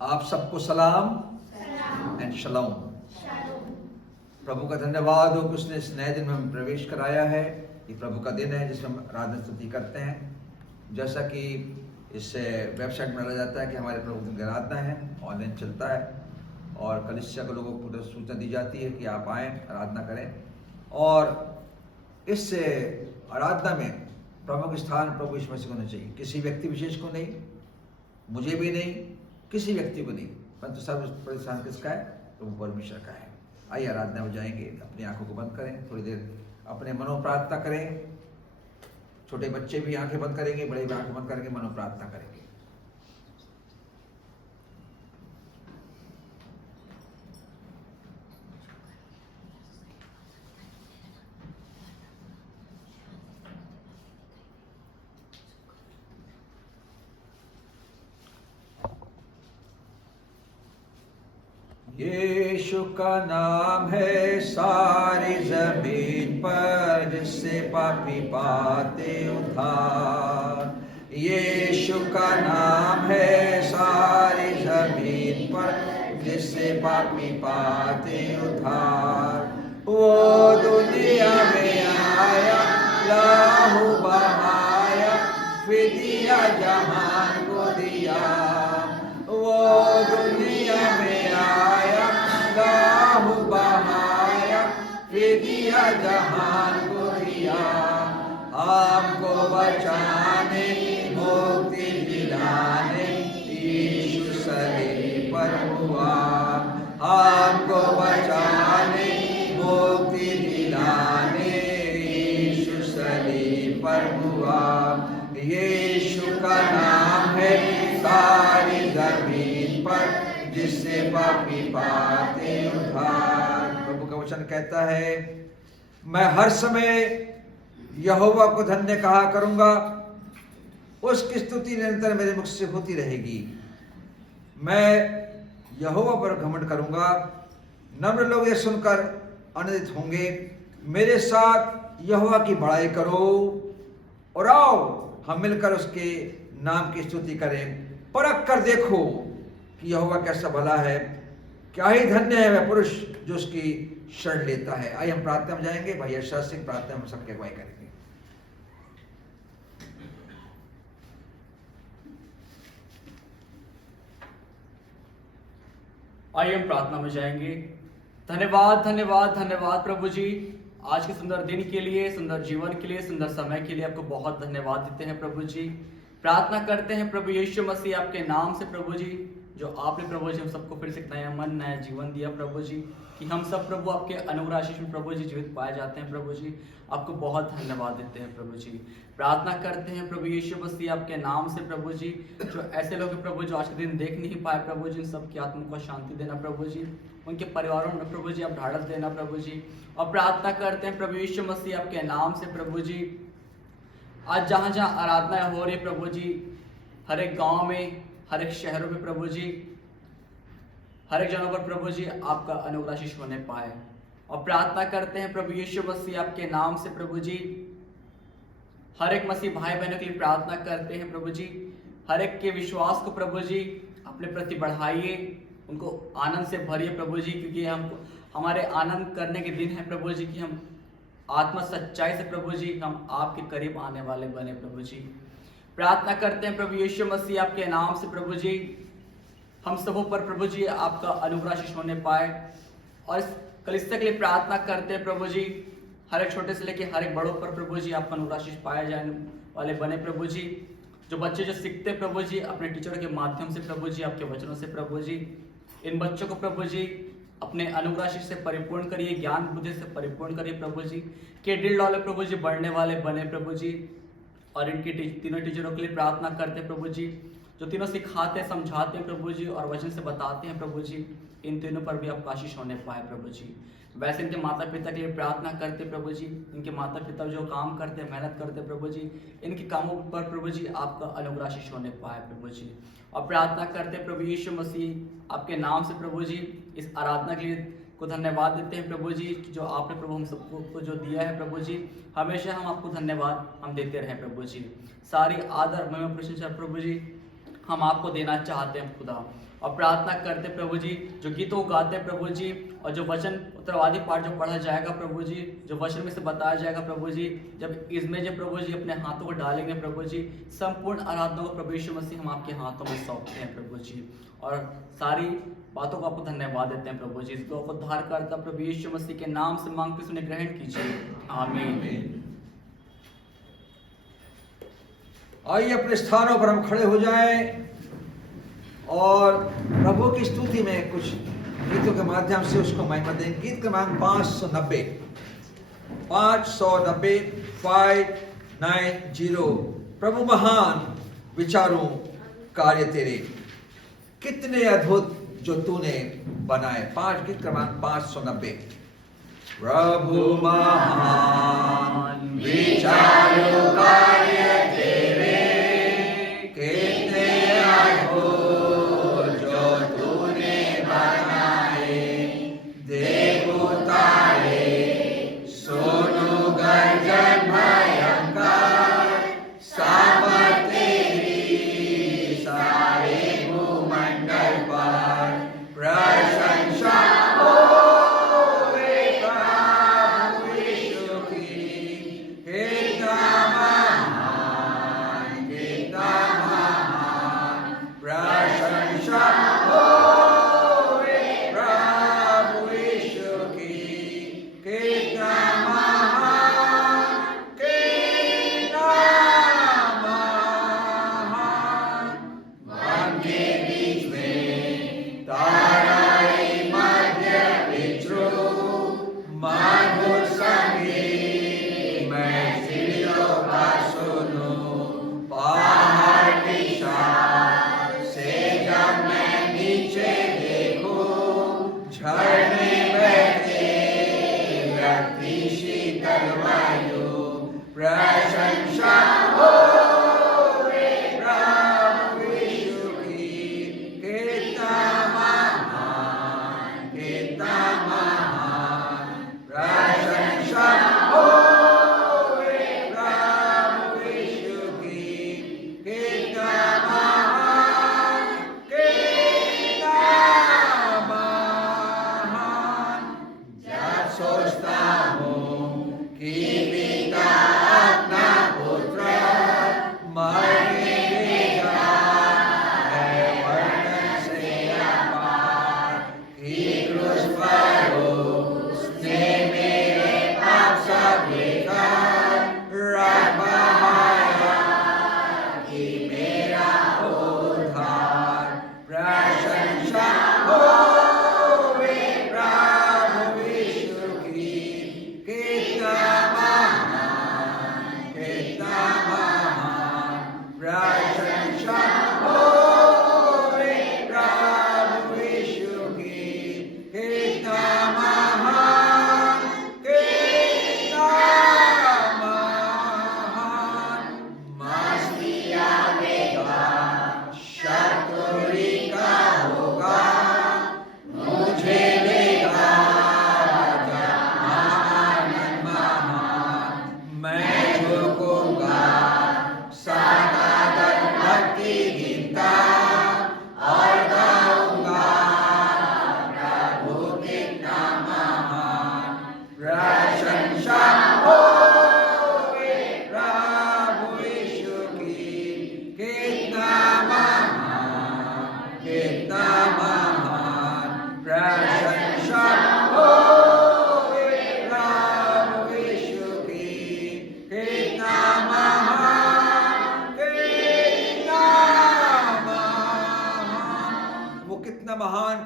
आप सबको सलाम एंड शलोम। प्रभु का धन्यवाद हो कि उसने इस नए दिन में हमें प्रवेश कराया है। ये प्रभु का दिन है जिसमें हम आराधना स्तुति करते हैं। जैसा कि इस वेबसाइट में डाला जाता है कि हमारे प्रभु की आराधना है, ऑनलाइन चलता है और कलीसिया के लोगों को सूचना दी जाती है कि आप आएँ, आराधना करें। और इस आराधना में प्रमुख स्थान प्रभु यीशु मसीह को होना चाहिए, किसी व्यक्ति विशेष को नहीं, मुझे भी नहीं, किसी व्यक्ति को नहीं, परंतु सर्व स्थान किसका है? प्रभु परमेश्वर का है। आइए आराधना में जाएंगे। अपनी आंखों को बंद करें, थोड़ी देर अपने मनो प्रार्थना करें। छोटे बच्चे भी आंखें बंद करेंगे, बड़े भी आंखें बंद करेंगे, मनो प्रार्थना करेंगे। यीशु का नाम है सारी जमीन पर, जिससे पापी पाते उद्धार। यीशु का नाम है सारी जमीन पर, जिससे पापी पाते उद्धार। वो दुनिया में आया, लहू बहाया, फिदिया जहान को दिया। वो दुनिया में लहू बहाया, फिदिया जहान को दिया। हमको बचाने, मुक्ति दिलाने, यीशु सलीब पर हुआ। हमको बचाने, मुक्ति दिलाने, यीशु सलीब पर हुआ। यीशु का नाम है सारी जमीन पर, जिससे पापी पाते उद्धार। प्रभु का वचन कहता है, मैं हर समय यहोवा को धन्य कहा करूंगा, उसकी स्तुति निरंतर मेरे मुख से होती रहेगी। मैं यहोवा पर घमंड करूंगा। नम्र लोग ये सुनकर आनंदित होंगे। मेरे साथ यहोवा की बड़ाई करो और आओ हम मिलकर उसके नाम की स्तुति करें। परख कर देखो कि यहोवा कैसा भला है, क्या ही धन्य है वह पुरुष जो उसकी शरण लेता है। आइए हम प्रार्थना में जाएंगे। भाई यशराज सिंह प्रार्थना में सबके अगुवाई करेंगे। आइए हम प्रार्थना में जाएंगे। धन्यवाद धन्यवाद धन्यवाद प्रभु जी, आज के सुंदर दिन के लिए, सुंदर जीवन के लिए, सुंदर समय के लिए आपको बहुत धन्यवाद देते हैं प्रभु जी। प्रार्थना करते हैं प्रभु यीशु मसीह आपके नाम से प्रभु जी, जो आपने प्रभु जी हम सबको फिर से नया मन नया जीवन दिया प्रभु जी, कि हम सब प्रभु आपके अनुग्रह आशीष में प्रभु जी जीवित पाए जाते हैं प्रभु जी। आपको बहुत धन्यवाद देते हैं प्रभु जी। प्रार्थना करते हैं प्रभु यीशु मसीह आपके नाम से प्रभु जी, जो ऐसे लोग हैं प्रभु जो आज के दिन देख नहीं पाए प्रभु जी, सबकी आत्मा को शांति देना प्रभु जी, उनके परिवारों में प्रभु जी आप ढाढ़स देना प्रभु जी। और प्रार्थना करते हैं प्रभु यीशु मसीह आपके नाम से प्रभु जी, आज जहाँ जहाँ आराधना हो रही प्रभु जी, हर एक गाँव में, हर एक शहरों में प्रभु जी, हर एक जगह पर प्रभु जी आपका अनुग्रह आशीष होने पाए। और प्रार्थना करते हैं प्रभु यीशु मसीह आपके नाम से प्रभु जी, हर एक मसीह भाई बहनों के लिए प्रार्थना करते हैं प्रभु जी, हर एक के विश्वास को प्रभु जी अपने प्रति बढ़ाइए, उनको आनंद से भरिए प्रभु जी, क्योंकि हमको हमारे आनंद करने के दिन है प्रभु जी, कि हम आत्मा सच्चाई से प्रभु जी हम आपके करीब आने वाले बने प्रभु जी। प्रार्थना करते हैं प्रभु यीशु मसीह आपके नाम से प्रभु जी, हम सबों पर प्रभु जी आपका अनुग्रह आशीष होने पाए। और इस कलीसिया के लिए प्रार्थना करते हैं प्रभु जी, हर एक छोटे से लेके हर एक बड़ों पर प्रभु जी आपका अनुग्रह आशीष पाए जाने वाले बने प्रभु जी। जो बच्चे जो सीखते प्रभु जी अपने टीचर के माध्यम से प्रभु जी, आपके वचनों से प्रभु जी, इन बच्चों को प्रभु जी अपने अनुग्रह आशीष से परिपूर्ण करिए, ज्ञान बुद्धि से परिपूर्ण करिए प्रभु जी, के दिल वाले प्रभु जी बढ़ने वाले बने प्रभु जी। और इनके तीनों टीचरों के लिए प्रार्थना करते हैं प्रभु जी, जो तीनों सिखाते हैं, समझाते हैं प्रभु जी और वचन से बताते हैं प्रभु जी, इन तीनों पर भी आपका आशीष होने पाए प्रभु जी। वैसे इनके माता पिता के लिए प्रार्थना करते प्रभु जी, इनके माता पिता जो काम करते हैं, मेहनत करते प्रभु जी, इनके कामों पर प्रभु जी आपका अनुग्रह आशीष होने पाए प्रभु जी। और प्रार्थना करते प्रभु यीशु मसीह आपके नाम से प्रभु जी, इस आराधना के लिए को धन्यवाद देते हैं प्रभु जी, जो आपने प्रभु हम सबको जो दिया है प्रभु जी, हमेशा हम आपको धन्यवाद हम देते रहें प्रभु जी। सारी आदर महिमा प्रशंसा प्रभु जी हम आपको देना चाहते हैं खुदा। और प्रार्थना करते प्रभु जी, जो गीतों को गाते हैं प्रभु जी, और जो वचन उत्तरवादी पाठ जो पढ़ा जाएगा प्रभु जी, जो वचन में से बताया जाएगा प्रभु जी, जब इसमें जो प्रभु जी अपने हाथों को डालेंगे प्रभु जी, संपूर्ण आराधना को प्रभु यीशु मसीह हम आपके हाथों में सौंपते हैं प्रभु जी। और सारी बातों को आपको धन्यवाद देते हैं प्रभु जी। इस दुआ को उद्धार करता प्रभु यीशु मसीह के नाम से मांगते सुने ग्रहण कीजिए, आमीन। आइए अपने स्थानों पर हम खड़े हो जाएं और प्रभु की स्तुति में कुछ गीतों के माध्यम से उसको महिमा दें। गीत क्रमांक 590 590। प्रभु महान विचारों कार्य तेरे, कितने अद्भुत जो तूने बनाए। गीत क्रमांक 590। प्रभु महान विचारों कार्य तेरे, कितने अद्भुत जो तूने बनाए। देखो तारे, सोनो गर्जन भयंकर, सामर्थ तेरी सारे भूमंडल पर। प्रशंसा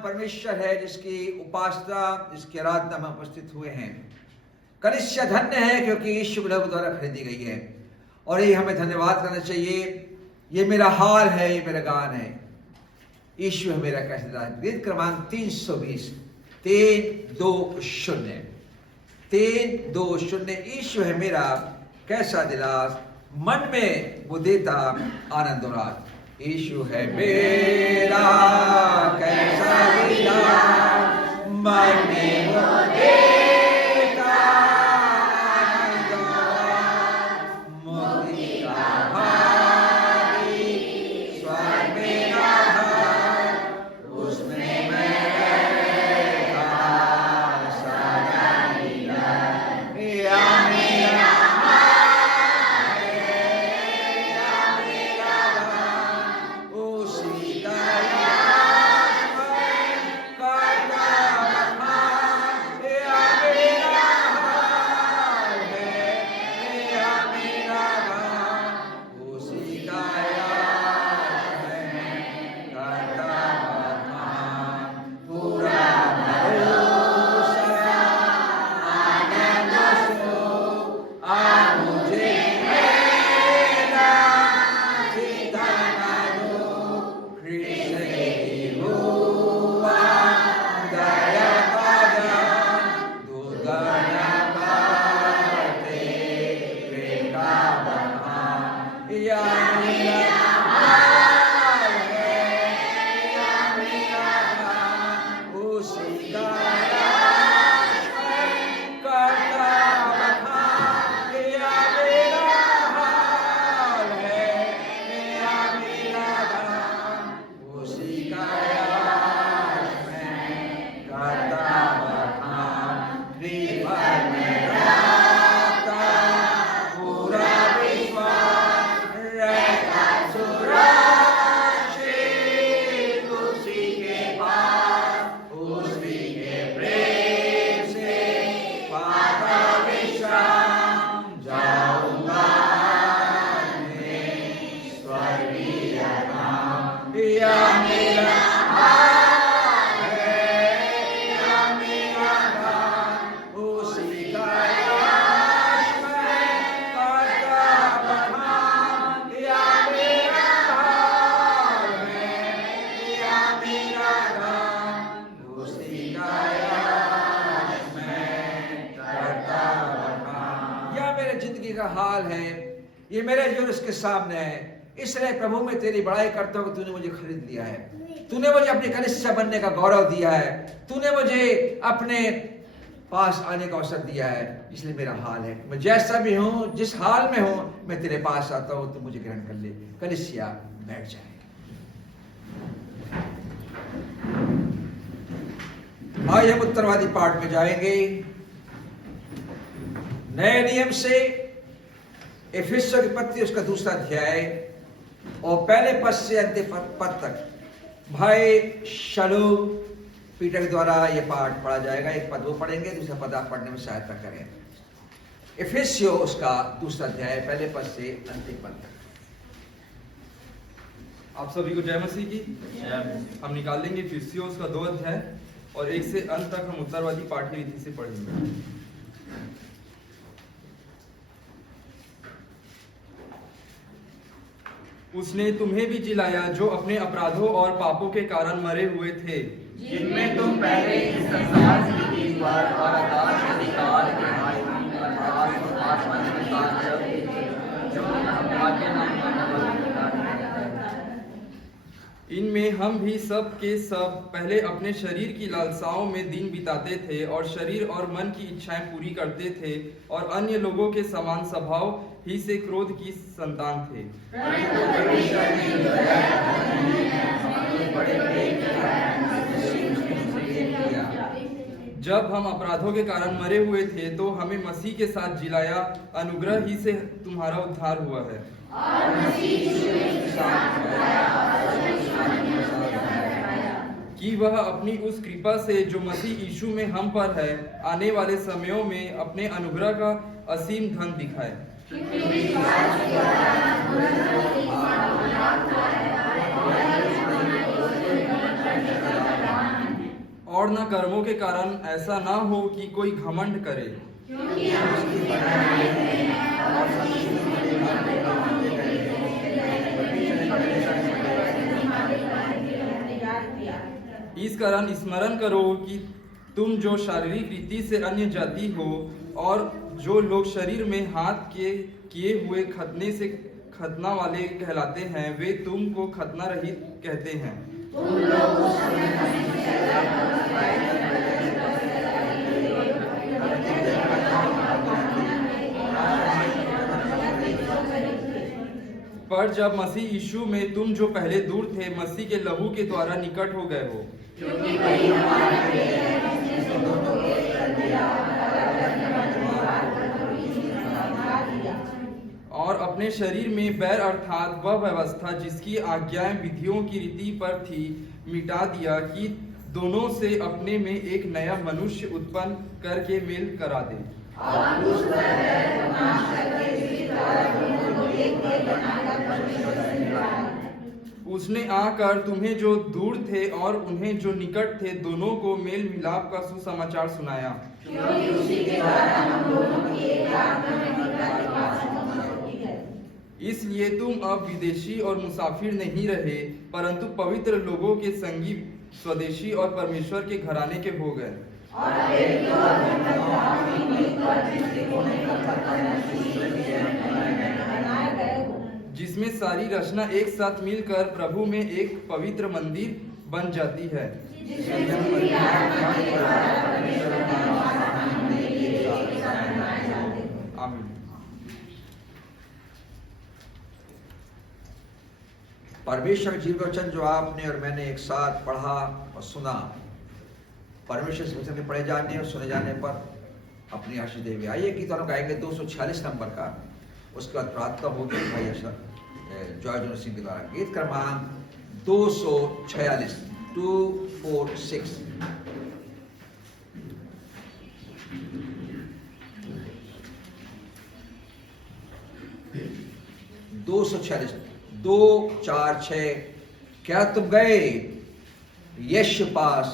परमेश्वर है जिसकी उपासना, जिसकी आराधना में उपस्थित हुए हैं। कलीसिया धन्य है क्योंकि यीशु प्रभु द्वारा खरीदी गई है, और ये हमें धन्यवाद करना चाहिए। ये मेरा हाल है, ये मेरा गान है, यीशु है मेरा कैसे दास। गीत क्रमांक 320 320 320। यीशु है मेरा कैसा दिलास, मन में वो देता आनंद और राज। यीशु है मेरा कैसा दिलास, मन में वो देता आनंद और राज। मुक्ति का भारी स्वर्ग में या मेरा हाल है, या मेरा गान, उसी का यश मैं करता बखान। या मेरा हाल है, या मेरा गान, उसी का यश मैं करता बखान। यह मेरे जिंदगी का हाल है, ये मेरे जो इसके सामने है। इसलिए प्रभु मैं तेरी बड़ाई करता हूँ कि तूने मुझे खरीद लिया है, तूने मुझे अपनी कलीसिया बनने का गौरव दिया है, तूने मुझे अपने पास आने का अवसर दिया है। इसलिए मेरा हाल है, मैं जैसा भी हूँ, जिस हाल में हूँ, मैं तेरे पास आता हूँ, तू मुझे ग्रहण कर ले। कलीसिया बैठ जाए। आज हम उत्तरवादी पाठ में जाएंगे। नए नियम से इफिसियों की पत्री उसका दूसरा अध्याय और पहले पद से अंतिम पद तक भाई शलू पीटर के द्वारा यह पाठ पढ़ा जाएगा। एक पद वो पढ़ेंगे, दूसरा पद आप पढ़ने में सहायता करें। इफिसियों उसका दूसरा अध्याय पहले पद से अंतिम पद तक। आप सभी को जय मसीह की। हम निकाल लेंगे इफिसियों का 2 अध्याय और 1 से अंत तक हम उत्तरवादी पाठ की रीति से पढ़ेंगे। उसने तुम्हें भी जिलाया जो अपने अपराधों और पापों के कारण मरे हुए थे, जिनमें तुम पहले इस संसार की दीवार और आकाश के अधिकार के मालिक अर्थात आसमान के साथ चलते थे, जो भाग्य नाम इनमें हम भी सब के सब पहले अपने शरीर की लालसाओं में दिन बिताते थे और शरीर और मन की इच्छाएं पूरी करते थे और अन्य लोगों के समान स्वभाव ही से क्रोध की संतान थे। जब हम अपराधों के कारण मरे हुए थे तो हमें मसीह के साथ जिलाया, अनुग्रह ही से तुम्हारा उद्धार हुआ है। कि वह अपनी उस कृपा से जो मसीह यीशु में हम पर है, आने वाले समयों में अपने अनुग्रह का असीम धन दिखाए। और न कर्मों के कारण ऐसा ना हो कि कोई घमंड करे, इस कारण स्मरण करो कि तुम जो शारीरिक रीति से अन्य जाति हो और जो लोग शरीर में हाथ के किए हुए खतने से खतना वाले कहलाते हैं, वे तुमको खतना रहित कहते हैं। पर जब मसीह यीशु में तुम जो पहले दूर थे, मसीह के लहू के द्वारा निकट हो गए हो, और अपने शरीर में बैर अर्थात वह व्यवस्था जिसकी आज्ञाएं विधियों की रीति पर थी मिटा दिया, कि दोनों से अपने में एक नया मनुष्य उत्पन्न करके मेल करा दे। उसने आकर तुम्हें जो दूर थे और उन्हें जो निकट थे, दोनों को मेल मिलाप का सुसमाचार सुनाया। इसलिए तुम अब विदेशी और मुसाफिर नहीं रहे, परंतु पवित्र लोगों के संगी, स्वदेशी और परमेश्वर के घराने के हो गए, जिसमें सारी रचना एक साथ मिलकर प्रभु में एक पवित्र मंदिर बन जाती है। आमीन। परमेश्वर का जीवन वचन जो आपने और मैंने एक साथ पढ़ा और सुना, परमेश्वर से वचन के पढ़े जाने और सुने जाने पर अपनी आशीष देवी। आइए गीतों गाएंगे 246 नंबर का, उसके बाद प्रार्थना होगी भाई जॉय जोन सिंह के द्वारा। गीत क्रमांक 246 246। दो 2 4 6 क्या तुम गए यीशु पास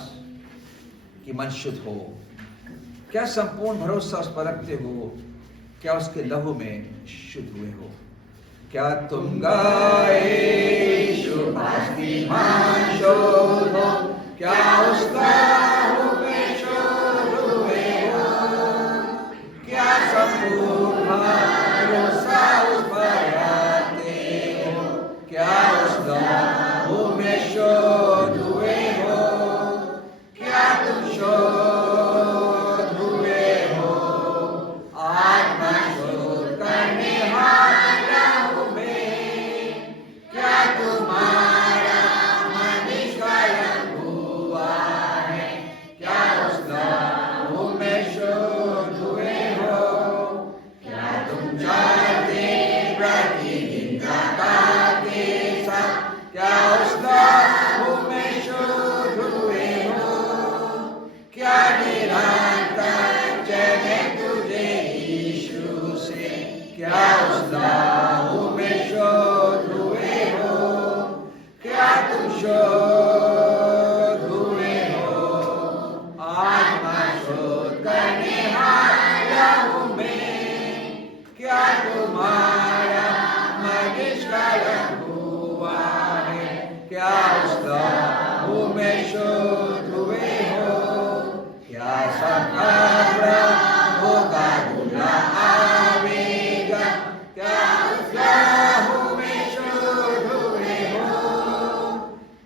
कि मन शुद्ध हो? क्या संपूर्ण भरोसा उस पर रखते हो? क्या उसके लहू में शुद्ध हुए हो? क्या तुम गए यीशु पास कि मन शुद्ध हो? क्या उस लहू में शुद्ध हुए हो? क्या संपूर्ण भरोसा उस पर रखते हो? क्या उस लहू में शुद्ध हुए हो? क्या तुम शुद्ध हुए हो? आत्मा शुद्ध करने वाला हूँ मैं। क्या तुम्हारा मन निष्कलंक हुआ है? क्या उस लहू में शुद्ध हुए हो? क्या तुम चाहते प्रतिदिन प्रार्थना के साथ? क्या उस लहू में शुद्ध हुए हो? क्या निरंतर चले तुझे यीशु से? क्या उस लहू में शुद्ध हुए हो? क्या तुम शुद्ध हुए हो? आत्मा शुद्ध करने वाला हूँ मैं। क्या तुम्हारा मन निष्कलंक हुआ है? क्या उस लहू में शुद्ध हुए हो? क्या सबका प्रभु का दूल्हा आवेगा? क्या उस लहू में शुद्ध हुए हो?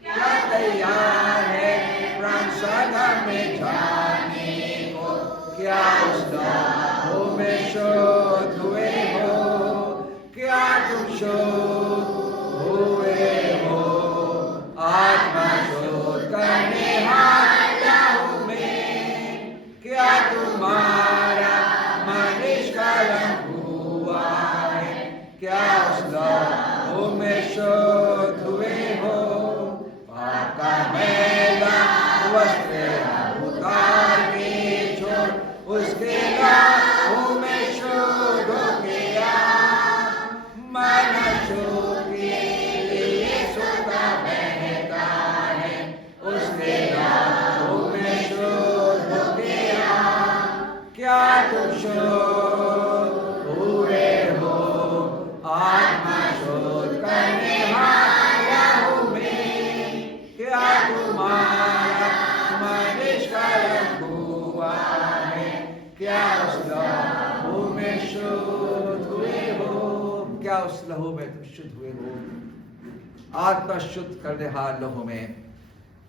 क्या तैयार है प्राण संगम में जाने को? क्या उस लहू में शुद्ध हुए हो? क्या तुम शुद्ध हुए हो? आत्मा शुद्ध करने वाला हूँ मैं। क्या तुम्हारा मन निष्कलंक हुआ है? क्या उस लहू में शुद्ध हुए हो? पाप का मैला वस्त्र उतार के छोड़, उसके लहू में शुद्ध हो गया। मन शुद्ध के लिए सोता बहता है, उसके लहू में शुद्ध हो गया। क्या तुम शुद्ध हुए हो? आत्मा शुद्ध करने वाला हूँ मैं। क्या तुम्हारा मन निष्कलंक हुआ है? क्या उस लहू में शुद्ध हुए हो? क्या उस लहू में तुम शुद्ध हुए हो? आत्मा शुद्ध करने हाल लहू में,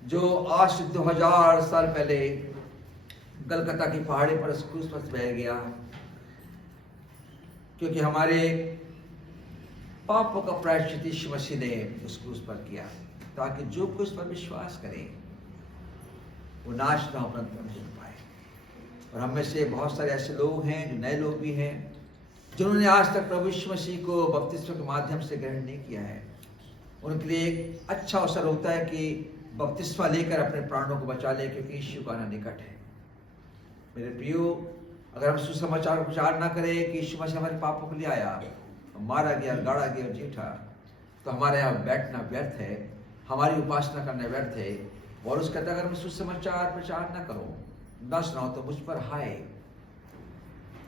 जो आज से 2000 साल पहले कलकत्ता की पहाड़ी पर उस क्रूस पर बह गया, क्योंकि हमारे पापों का प्रायश्चित यीशु मसीह ने उस क्रूस पर किया, ताकि जो कुछ पर विश्वास करे वो नाश ना हो परंतु अनंत पाए। और हम में से बहुत सारे ऐसे लोग हैं, जो नए लोग भी हैं, जिन्होंने आज तक प्रभु यीशु मसीह को बपतिस्मा के माध्यम से ग्रहण नहीं किया है। उनके लिए एक अच्छा अवसर होता है कि बपतिस्मा लेकर अपने प्राणों को बचा ले, क्योंकि यीशु का आना निकट है। मेरे प्रियो, अगर हम सुसमाचार को प्रचार ना करें कि यीशु मसीह हमारे पापों के लिए आया, मारा गया, गाड़ा गया और जीठा, तो हमारे यहाँ बैठना व्यर्थ है, हमारी उपासना करना व्यर्थ है। और उसके कहता अगर मैं सुसमाचार प्रचार ना करूं, न सुनाऊं, तो मुझ पर हाय,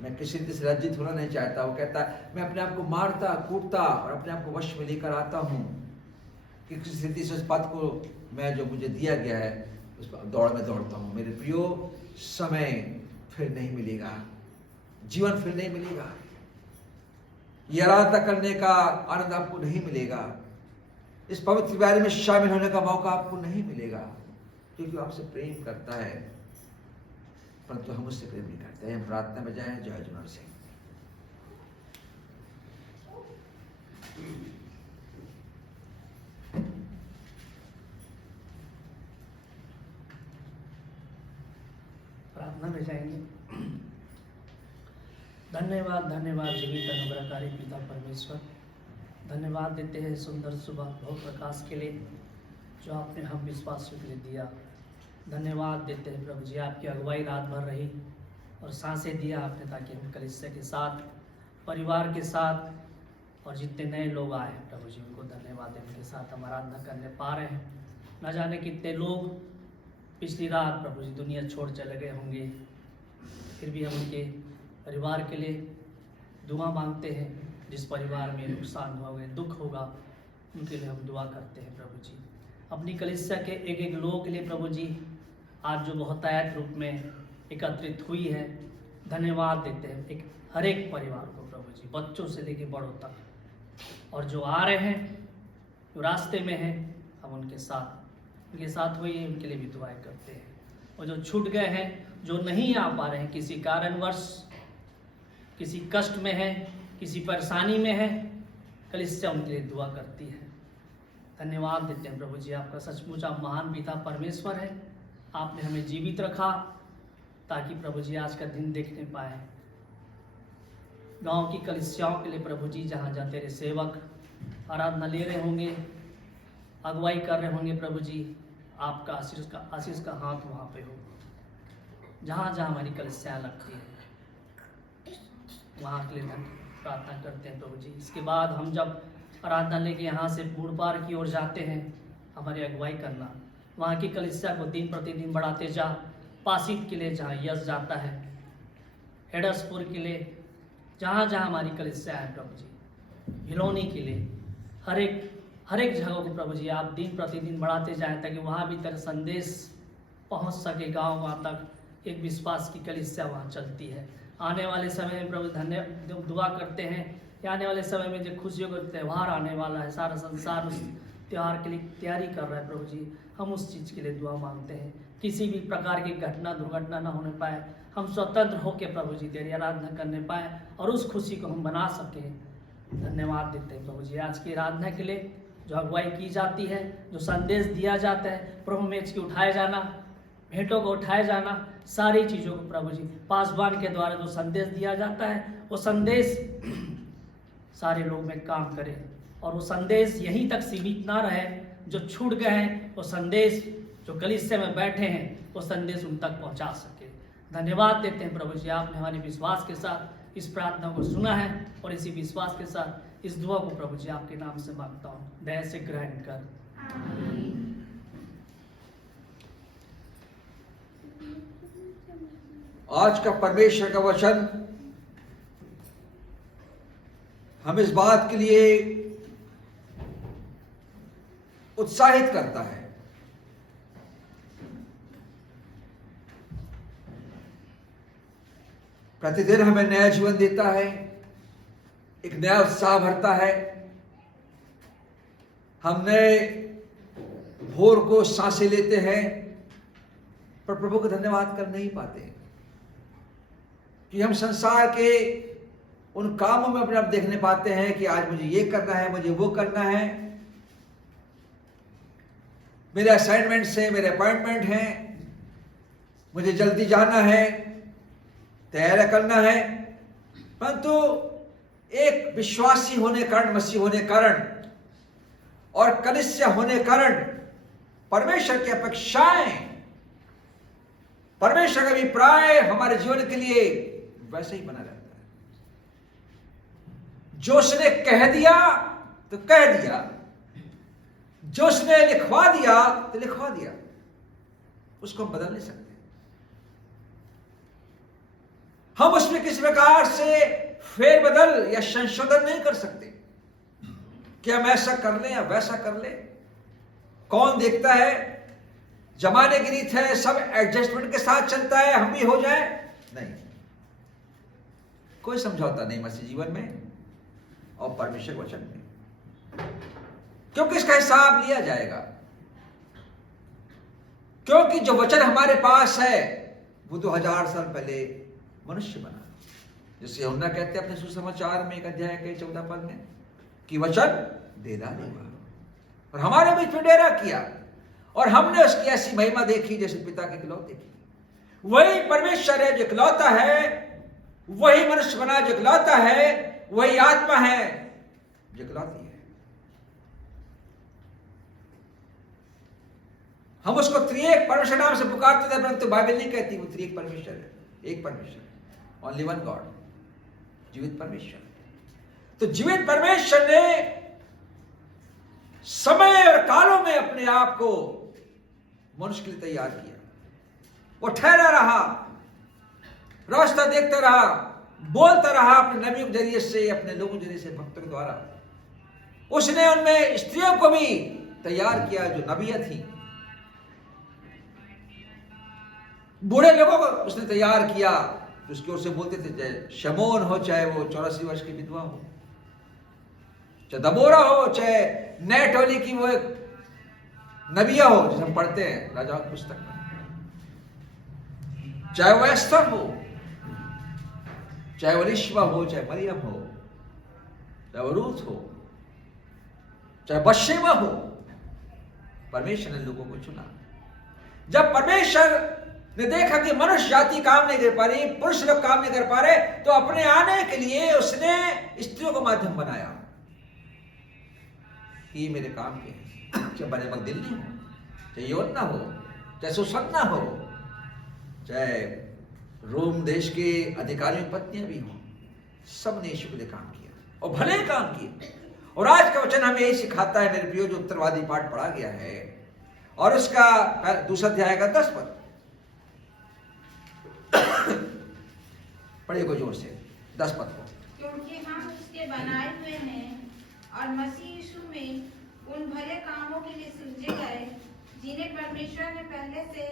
मैं किसी रीति से लज्जित होना नहीं चाहता। वो कहता है मैं अपने आप को मारता कूटता और अपने आप को वश में लेकर आता हूँ कि किसी रीति से उस पद को मैं जो मुझे दिया गया है उस पर दौड़ में दौड़ता हूँ। मेरे प्रियो, समय फिर नहीं मिलेगा, जीवन फिर नहीं मिलेगा, ये आराधना करने का आनंद आपको नहीं मिलेगा, इस पवित्र कार्य में शामिल होने का मौका आपको नहीं मिलेगा, क्योंकि वो आपसे प्रेम करता है, परंतु हम उससे प्रेम नहीं करते हैं। हम प्रार्थना में जाएं। जय जुनर सिंह। प्रार्थना में जाएंगे। धन्यवाद धन्यवाद जीवित अनुग्रहकारी पिता परमेश्वर, धन्यवाद देते हैं सुंदर सुबह बहुत प्रकाश के लिए जो आपने हम विश्वासियों के लिए दिया। धन्यवाद देते हैं प्रभु जी, आपकी अगुवाई रात भर रही और सांसें दिया आपने, ताकि हम कलीसिया के साथ, परिवार के साथ और जितने नए लोग आए हैं प्रभु जी उनको धन्यवाद है, उनके साथ हम आराधना करने पा रहे हैं। न जाने कितने लोग पिछली रात प्रभु जी दुनिया छोड़ चले गए होंगे, फिर भी हम उनके परिवार के लिए दुआ मांगते हैं। जिस परिवार में नुकसान हुआ, दुख होगा, उनके लिए हम दुआ करते हैं प्रभु जी। अपनी कलीसिया के एक एक लोगों के लिए प्रभु जी आज जो बहुतायत रूप में एकत्रित हुई है, धन्यवाद देते हैं एक हर एक परिवार को प्रभु जी, बच्चों से लेकर बड़ों तक। और जो आ रहे हैं, जो रास्ते में हैं, हम उनके साथ हुई उनके लिए भी दुआएं करते हैं। और जो छूट गए हैं, जो नहीं आ पा रहे हैं, किसी कारणवश किसी कष्ट में है, किसी परेशानी में है, कलीसिया उनके लिए दुआ करती है। धन्यवाद देते हैं प्रभु जी, आपका सचमुच आप महान पिता परमेश्वर है। आपने हमें जीवित रखा ताकि प्रभु जी आज का दिन देखने पाए। गांव की कलीसियाओं के लिए प्रभु जी, जहाँ जहाँ तेरे सेवक आराधना ले रहे होंगे, अगुवाई कर रहे होंगे प्रभु जी, आपका आशीष का हाथ वहाँ पे हो। जहाँ जहाँ हमारी कलीसियाँ लगती है वहाँ के लिए प्रार्थना करते हैं प्रभु जी। इसके बाद हम जब आराधना लेके यहाँ से पूर्व पार की ओर जाते हैं, हमारी अगुवाई करना, वहाँ की कलीसिया को दिन प्रतिदिन बढ़ाते जा। पासीत के लिए जहाँ यश जाता है, हेडसपुर के लिए, जहाँ जहाँ हमारी कलीसिया है प्रभु जी, हिलोनी के लिए, हर एक जगह को प्रभु जी आप दिन प्रतिदिन बढ़ाते जाएं, ताकि वहाँ भी तेरा संदेश पहुँच सके गाँव तक। एक विश्वास की कलीसिया वहाँ चलती है। आने वाले समय में प्रभु दुआ करते हैं कि आने वाले समय में जो खुशियों का त्यौहार आने वाला है, सारा संसार उस त्यौहार के लिए तैयारी कर रहा है प्रभु जी, हम उस चीज़ के लिए दुआ मांगते हैं। किसी भी प्रकार की घटना दुर्घटना ना होने पाए, हम स्वतंत्र होकर प्रभु जी तेरी आराधना करने पाए और उस खुशी को हम बना सकें। धन्यवाद देते हैं प्रभु जी आज की आराधना के लिए, जो अगुवाई की जाती है, जो संदेश दिया जाता है प्रभु, मेज के उठाए जाना, भेंटों को उठाए जाना, सारी चीज़ों को प्रभु जी पासवान के द्वारा जो संदेश दिया जाता है, वो संदेश सारे लोग में काम करें और वो संदेश यहीं तक सीमित ना रहे। जो छूट गए हैं वो संदेश, जो कलीसिया में बैठे हैं, वो संदेश उन तक पहुंचा सके। धन्यवाद देते हैं प्रभु जी, आपने हमारे विश्वास के साथ इस प्रार्थना को सुना है और इसी विश्वास के साथ इस दुआ को प्रभु जी आपके नाम से मांगता हूँ, दया से ग्रहण कर। आज का परमेश्वर का वचन हम इस बात के लिए उत्साहित करता है प्रतिदिन हमें नया जीवन देता है, एक नया उत्साह भरता है। हम नए भोर को सांसें लेते हैं, पर प्रभु को धन्यवाद कर नहीं पाते कि हम संसार के उन कामों में अपने आप देखने पाते हैं कि आज मुझे ये करना है, मुझे वो करना है, मेरे असाइनमेंट्स हैं, मेरे अपॉइंटमेंट हैं, मुझे जल्दी जाना है, तैयारी करना है। परंतु एक विश्वासी होने कारण, मसीह होने कारण और कलीसिया होने कारण परमेश्वर की अपेक्षाएं, परमेश्वर का अभिप्राय हमारे जीवन के लिए वैसे ही बना रहता है। जो उसने कह दिया तो कह दिया, जो उसने लिखवा दिया तो लिखवा दिया, उसको हम बदल नहीं सकते। हम उसमें किसी प्रकार से फेरबदल या संशोधन नहीं कर सकते कि हम ऐसा कर लें या वैसा कर लें। कौन देखता है, जमाने की रीत है, सब एडजस्टमेंट के साथ चलता है, हम भी हो जाए, नहीं। कोई समझौता नहीं मसीह जीवन में और परमेश्वर वचन में, क्योंकि इसका हिसाब लिया जाएगा। क्योंकि जो वचन हमारे पास है वो 2000 साल पहले मनुष्य बना, जिसे यूहन्ना कहते हैं अपने सुसमाचार में 1 अध्याय के 14 पद में कि वचन डेरा हुआ और हमारे बीच में डेरा किया और हमने उसकी ऐसी महिमा देखी जैसे पिता की इकलौते की। वही परमेश्वर है जो इकलौता है, वही मनुष्य बना जो इकलौता है, वही आत्मा है जो इकलौती है। हम उसको त्रिएक परमेश्वर नाम से पुकारते थे, परंतु बाइबल नहीं कहती वो त्रिएक परमेश्वर है। एक परमेश्वर, ओनली वन गॉड, जीवित परमेश्वर। तो जीवित परमेश्वर ने समय और कालों में अपने आप को मनुष्य के लिए तैयार किया। वो ठहरा रहा, रास्ता देखता रहा, बोलता रहा अपने नबियों के जरिए से, अपने लोगों के जरिए से, भक्तों के द्वारा। उसने उनमें स्त्रियों को भी तैयार किया जो नबियां थी, बूढ़े लोगों को उसने तैयार किया जो उसकी ओर से बोलते थे, चाहे शमोन हो, चाहे वो 84 वर्ष की विधवा हो, चाहे दबोरा हो, चाहे नैटोली की वो एक नबिया हो जिसे हम पढ़ते हैं राजाओं की पुस्तक में, चाहे वो एस्थर हो, चाहे वो एलीशबा हो, चाहे मरियम हो, चाहे वो रूथ हो, चाहे बशेबा हो। परमेश्वर ने लोगों को चुना। जब परमेश्वर ने देखा कि मनुष्य जाति काम नहीं कर पा रही, पुरुष लोग काम नहीं कर पा रहे, तो अपने आने के लिए उसने स्त्रियों को माध्यम बनाया कि ये मेरे काम के हैं। चाहे बने मगदलिनी हो, चाहे योना हो, चाहे सुसन्ना हो, चाहे रोम देश के अधिकारियों की पत्नियां भी हों, सब ने यीशु के लिए काम किया और भले काम किए। और आज का वचन हमें यही सिखाता है मेरे प्रियो, जो उत्तरवादी पाठ पढ़ा गया है और उसका दूसरा अध्याय का 10 पद पढ़िए को जोर से, 10 पद को। क्योंकि हम उसके बनाए हुए हैं और मसीह यीशु में उन भले कामों के लिए सृजे गए जिन्हें परमेश्वर ने पहले से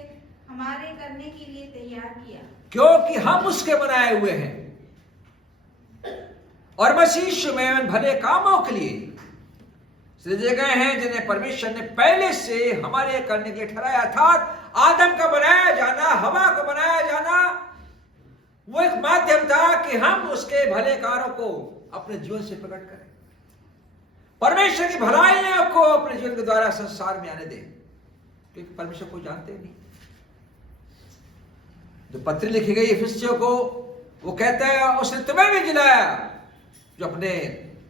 हमारे करने के लिए तैयार किया। क्योंकि हम उसके बनाए हुए हैं और मसीह यीशु में उन भले कामों के लिए सृजे गए हैं जिन्हें परमेश्वर ने पहले से हमारे करने के लिए ठहराया। अर्थात आदम का बनाया जाना, हवा को बनाया जाना, वो एक माध्यम था कि हम उसके भले कार्यों को अपने जीवन से प्रकट करें, परमेश्वर की भलाइयों को अपने जीवन के द्वारा संसार में आने दें, क्योंकि परमेश्वर को जानते नहीं। जो पत्र लिखी गई इफिसियों को, वो कहता है उसने तुम्हें भी जिलाया जो अपने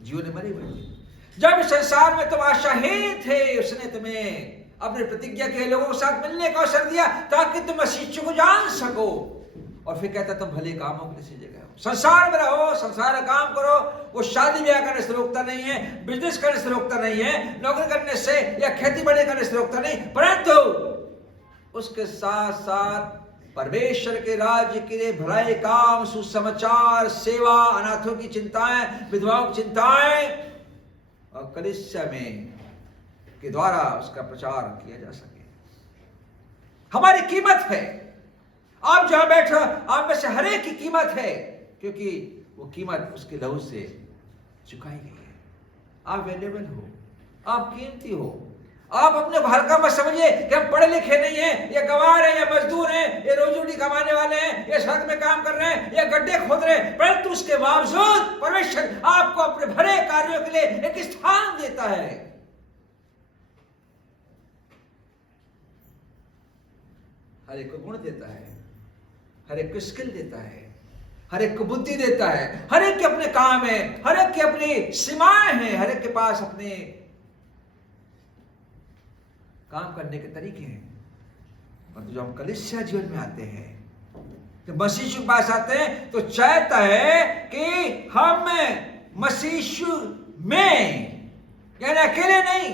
जीवन में मरे हुए थे। जब संसार में तुम आशाहीन थे, उसने तुम्हें अपने प्रतिज्ञा के लोगों के साथ मिलने का अवसर दिया ताकि तुम मसीह को जान सको। और फिर कहता तुम भले कामों के लिए सृजे गए हो, संसार में रहो, संसार का काम करो। वो शादी ब्याह करने से रोकता नहीं है, बिजनेस करने से रोकता नहीं है, नौकरी करने से या खेती बाड़ी करने से रोकता नहीं, परंतु उसके साथ साथ परमेश्वर के राज्य के लिए भलाई काम, सुसमाचार, सेवा, अनाथों की चिंताएं, विधवाओं की चिंताएं और कलीसिया में के द्वारा उसका प्रचार किया जा सके। हमारी कीमत है, आप जहां बैठे आप में से हर एक की कीमत है, क्योंकि वो कीमत उसके लहू से चुकाई गई है। आप वैल्यूएबल हो, आप कीमती हो। आप अपने को हल्का मत समझिए कि हम पढ़े लिखे नहीं हैं, या गंवार हैं, या मजदूर हैं, या रोजी रोटी कमाने वाले हैं, या सड़क में काम कर रहे हैं, या गड्ढे खोद रहे हैं, परंतु उसके बावजूद परमेश्वर आपको अपने भले कार्यों के लिए एक स्थान देता है। हर एक को गुण देता है, हर एक को स्किल देता है, हर एक को बुद्धि देता है, हर एक के अपने काम है, हर एक की अपनी सीमाएं हैं, हर एक के पास अपने काम करने के तरीके हैं। परंतु जब हम कलीसिया जीवन में आते हैं, जब मसीह के पास आते हैं, तो चाहता है कि हम मसीह में, यानी अकेले नहीं,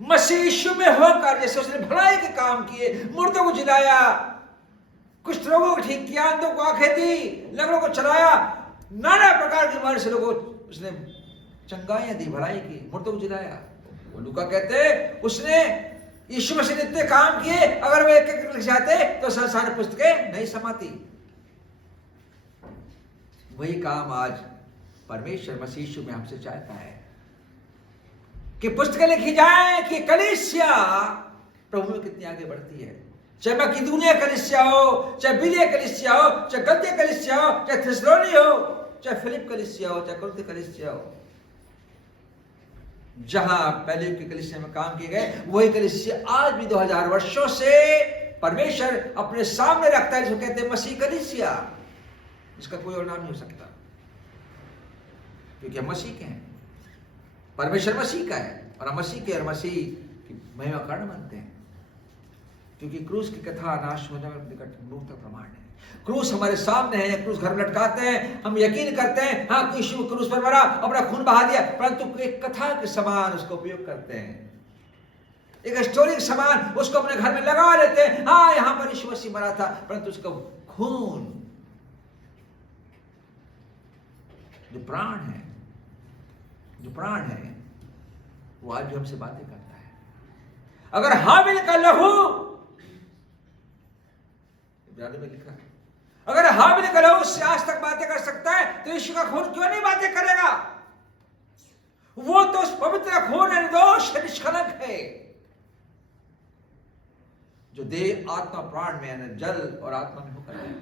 मसीह में होकर, जैसे उसने भलाई के काम किए, मुर्दों को जिलाया, कुछ लोगों को ठीक किया, अंधों को आंखें दी, लंगड़ों को चलाया, नाना प्रकार की बीमारी से लोगों को उसने चंगाइयां दी, भलाई की, मुर्दों को जिलाया। वो लूका कहते हैं उसने यीशु मसीह ने इतने काम किए, अगर वो एक एक लिख जाते तो संसार पुस्तकें नहीं समाती। वही काम आज परमेश्वर मसीह यीशु में हमसे चाहता है कि पुस्तकें लिखी जाए कि कलीसिया प्रभु में कितनी आगे बढ़ती है। चाहे मकिदुनिया कलीसिया हो, चाहे बिलिया कलीसिया हो, चाहे गलतिया कलीसिया हो, चाहे थिस्सलुनी हो, चाहे फिलिप कलीसिया हो, चाहे कुरिन्थ कलीसिया हो, जहां पहले की कलीसिया में काम किए गए, वही कलीसिया आज भी 2000 वर्षों से परमेश्वर अपने सामने रखता है, जिसको कहते हैं मसीह कलीसिया। इसका कोई और नाम नहीं हो सकता, क्योंकि हम मसीह के हैं, परमेश्वर मसीह का है, और हम मसीह के और मसीह की महिमा कारण बनते हैं, क्योंकि क्रूस की कथा नाश होने में निकट मूर्त प्रमाण है। क्रूस हमारे सामने है, क्रूस घर में लटकाते हैं, हम यकीन करते हैं हाँ कोई यीशु क्रूस पर मरा, अपना खून बहा दिया, परंतु एक कथा के समान उसका उपयोग करते हैं, एक स्टोरी के समान उसको अपने घर में लगा लेते हैं। हाँ यहां पर यीशु मसीह मरा था, परंतु उसका खून जो प्राण है, जो प्राण है, वो आज भी हमसे बातें करता है। अगर हाबिल का लहू, इब्रानी में लिखा है, अगर हाबिल का लहू उससे आज तक बातें कर सकता है, तो यीशु का खून क्यों नहीं बातें करेगा? वो तो उस पवित्र खून निर्दोष निष्कलंक है, जो देह आत्मा प्राण में, जल और आत्मा में होकर है,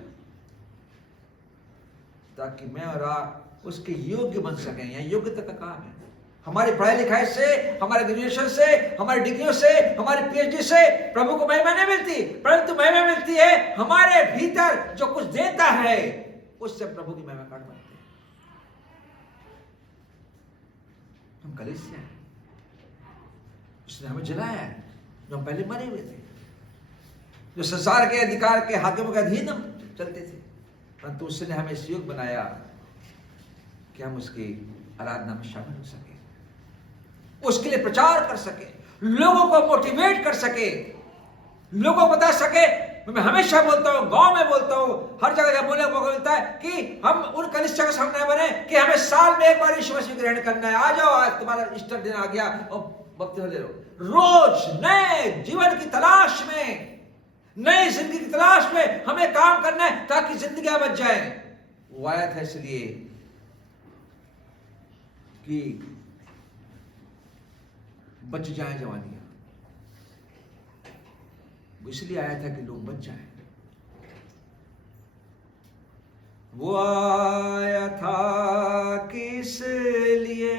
ताकि मैं और आप उसके योग्य बन सकें। यह योग्यता का काम है। हमारी पढ़ाई लिखाई से, हमारे ग्रेजुएशन से, हमारी डिग्रियों से, हमारी पीएचडी से प्रभु को महिमा नहीं मिलती, परंतु महिमा मिलती है हमारे भीतर जो कुछ देता है, उससे प्रभु की महिमा कार्ड बनते हैं। हम कलीसिया हैं, उसने हमें जलाया है, जो हम पहले मरे हुए थे, जो संसार के अधिकार के हाकिमों के अधीन हम चलते थे, परंतु उसने हमें इस योग बनाया कि हम उसकी आराधना में शामिल हो सके, उसके लिए प्रचार कर सके, लोगों को मोटिवेट कर सके, लोगों को बता सके। मैं हमेशा बोलता हूँ, गांव में बोलता हूँ, हर जगह जब बोलने का मौका मिलता है कि हम उन कनिष्ठ के सामने बने कि हमें साल में एक बार यीशु मसीह ग्रहण करना है। आ जाओ, आज तुम्हारा ईस्टर दिन आ गया और भक्ति हो ले लो। रोज नए जीवन की तलाश में, नई जिंदगी की तलाश में हमें काम करना है, ताकि जिंदगी बच जाए। वो आया था इसलिए कि बच जाए जवानियां, इसलिए आया था कि लोग बच जाए। वो आया था किस लिए,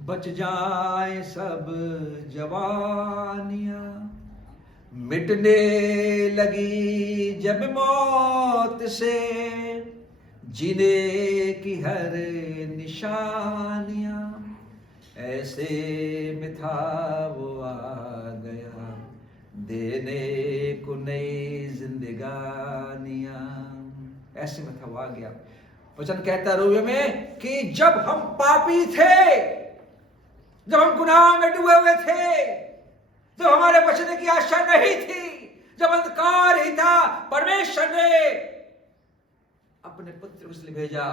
बच जाए सब जवानियां, मिटने लगी जब मौत से जीने की हर निशानियां, ऐसे में था वो आ गया देने को नई जिंदगानियां। ऐसे में था वो आ गया। वचन कहता है रोमियो में कि जब हम पापी थे, जब हम गुनाह में डूबे हुए थे, जब हमारे बचने की आशा नहीं थी, जब अंधकार ही था, परमेश्वर ने अपने पुत्र को इसलिए भेजा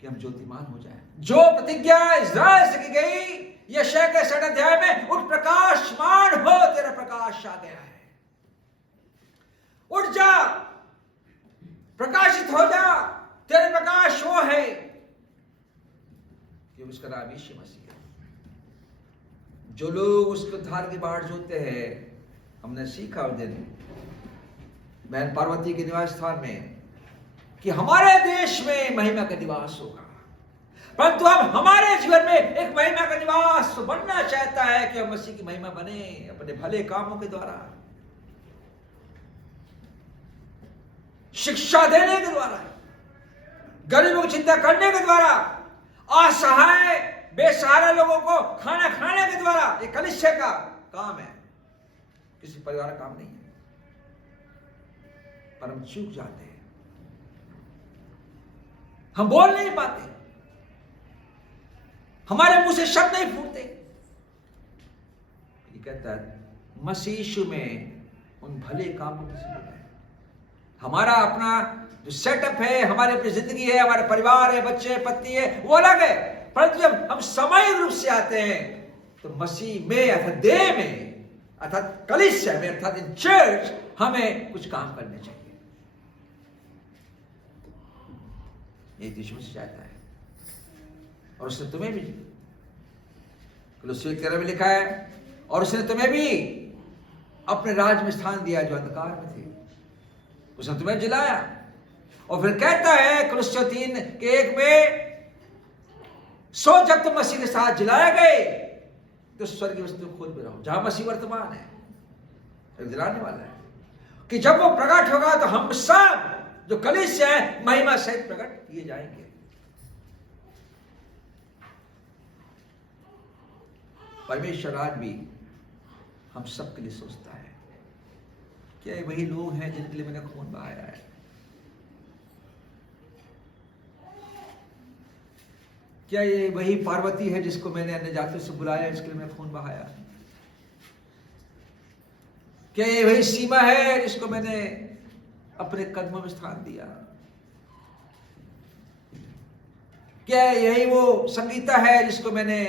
कि हम ज्योतिमान हो जाए। जो प्रतिज्ञा इस्राएल से की गई, यशायाह के 6 अध्याय में, उठ प्रकाशमान हो, तेरा प्रकाश आ गया है। उठ जा, प्रकाशित हो जा, तेरे प्रकाश वो है कि उसका नाम यीशु मसीह है। जो लोग उसको उद्धार की बाढ़ जोते हैं, हमने सीखा उस दिन बहन पार्वती के निवास स्थान में कि हमारे देश में महिमा का निवास होगा, परंतु अब हमारे जीवन में एक महिमा का निवास बनना चाहता है कि हम मसीह की महिमा बने अपने भले कामों के द्वारा, शिक्षा देने के द्वारा, गरीबों की चिंता करने के द्वारा, असहाय बेसहारा लोगों को खाना खाने के द्वारा। ये कलीसिया का काम है, किसी परिवार का काम नहीं है। पर हम चूक जाते हैं, हम बोल नहीं पाते, हमारे मुंह से शब्द नहीं फूटते। ये कहता है मसीह यीशु में उन भले कामों की जरूरत है। हमारा अपना जो सेटअप है, हमारी अपनी जिंदगी है, हमारे परिवार है, बच्चे पत्नी है, वो अलग है, परंतु जब हम सामूहिक रूप से आते हैं तो मसीह में अर्थात देह में, अर्थात कलीसिया में, अर्थात इन चर्च, हमें कुछ काम करने चाहिए। ये यीशु मसीह चाहता है, और उसने तुम्हें भी, कुलुस्सी 13 में लिखा है, और उसने तुम्हें भी अपने राज में स्थान दिया जो अंधकार में थे, उसने तुम्हें जिलाया। और फिर कहता है कुलुस्सी 3:1 में, सो जब तुम मसीह के साथ जिलाए गए तो स्वर्गीय वस्तु खोज में रहो। जहां मसीह वर्तमान है, जिलाने वाला है, कि जब वो प्रकट होगा तो हम सब जो कलीसिया है महिमा सहित प्रकट किए जाएंगे। परमेश्वर आज भी हम सबके लिए सोचता है। क्या ये वही लोग हैं जिनके लिए मैंने खून बहाया है? क्या ये वही पार्वती है जिसको मैंने अन्य जातियों से बुलाया, इसके लिए मैंने खून बहाया? क्या ये वही सीमा है जिसको मैंने अपने कदमों में स्थान दिया? क्या यही वो संगीता है जिसको मैंने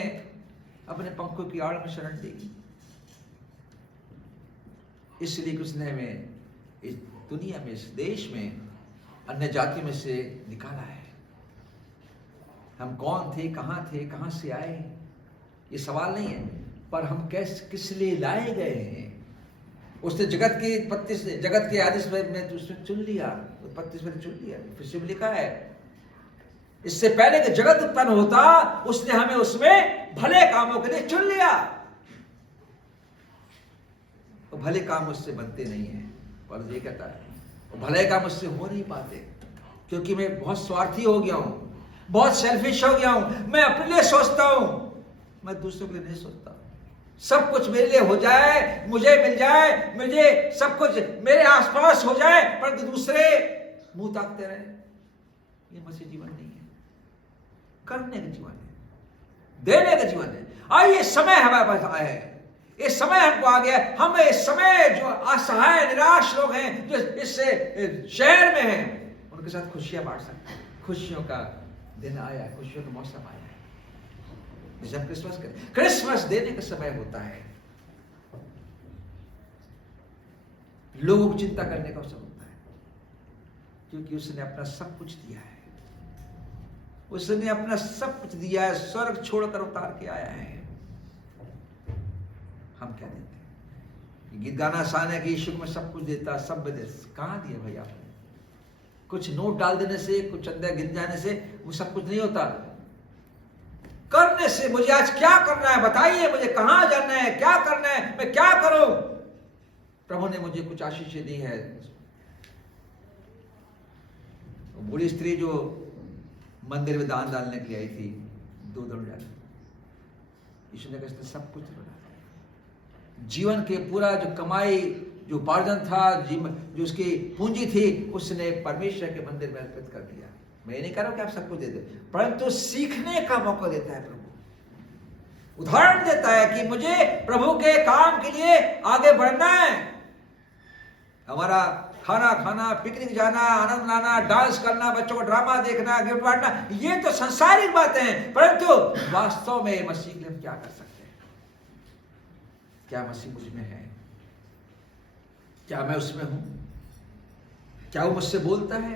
अपने पंखों की आड़ में शरण दी? इसलिए उसने हमें इस दुनिया में, इस देश में अन्य जातियों में से निकाला है। हम कौन थे, कहां से आए, ये सवाल नहीं है, पर हम किस लिए लाए गए हैं। उसने जगत की उत्पत्ति से, जगत के आदि में तो उसने चुन लिया, उत्पत्ति से चुन लिया। फिर से लिखा है, इससे पहले कि जगत उत्पन्न होता उसने हमें उसमें भले कामों के लिए चुन लिया। तो भले काम उससे बनते नहीं है, पर ये कहता है भले काम उससे हो नहीं पाते, क्योंकि मैं बहुत स्वार्थी हो गया हूं, बहुत सेल्फिश हो गया हूं। मैं अपने लिए सोचता हूं, मैं दूसरों के लिए नहीं सोचता। सब कुछ मेरे लिए हो जाए, मुझे मिल जाए, मुझे सब कुछ मेरे आसपास हो जाए, परंतु दूसरे मुंह ताकते रहे। ये मसीह जीवन नहीं है, करने का जीवन है, देने का जीवन है। आइए, समय हमारे पास आया है, ये समय हमको आ गया। हम इस समय जो असहाय निराश लोग हैं, जो इससे शहर में हैं, उनके साथ खुशियां बांट सकते हैं। खुशियों का दिन आया है, खुशियों का मौसम आया है। जैसे हम क्रिसमस देने का समय होता है, लोगों को चिंता करने का अवसर होता है, क्योंकि उसने अपना सब कुछ दिया है। उसने अपना सब कुछ दिया है, स्वर्ग छोड़कर उतार के आया है। हम क्या देते हैं? गीत गाना आसान है कि यीशु में सब कुछ देता, सब दे। कहां दिया भाई आपने? कुछ नोट डाल देने से, कुछ चंदा गिन जाने से वो सब कुछ नहीं होता। करने से, मुझे आज क्या करना है बताइए, मुझे कहां जाना है, क्या करना है, मैं क्या करूं? प्रभु ने मुझे कुछ आशीषें दी है। बूढ़ी स्त्री जो मंदिर में दान डालने के लिए आई थी, 2 दौड़ डाले, यीशु ने कहा सब कुछ बना दिया। जीवन के पूरा जो कमाई, जो उपार्जन था, जो उसकी पूंजी थी, उसने परमेश्वर के मंदिर में अर्पित कर दिया। मैं ये नहीं कह रहा हूं कि आप सब कुछ दे दे, परंतु सीखने का मौका देता है प्रभु। उदाहरण देता है कि मुझे प्रभु के काम के लिए आगे बढ़ना है। हमारा खाना खाना, पिकनिक जाना, आनंद लाना, डांस करना, बच्चों को ड्रामा देखना, गिफ्ट बांटना, ये तो सांसारिक बातें हैं, परंतु वास्तव में मसीह के लिए हम क्या कर सकते हैं? क्या मसीह मुझ में है? क्या मैं उसमें हूं? क्या वो मुझसे बोलता है?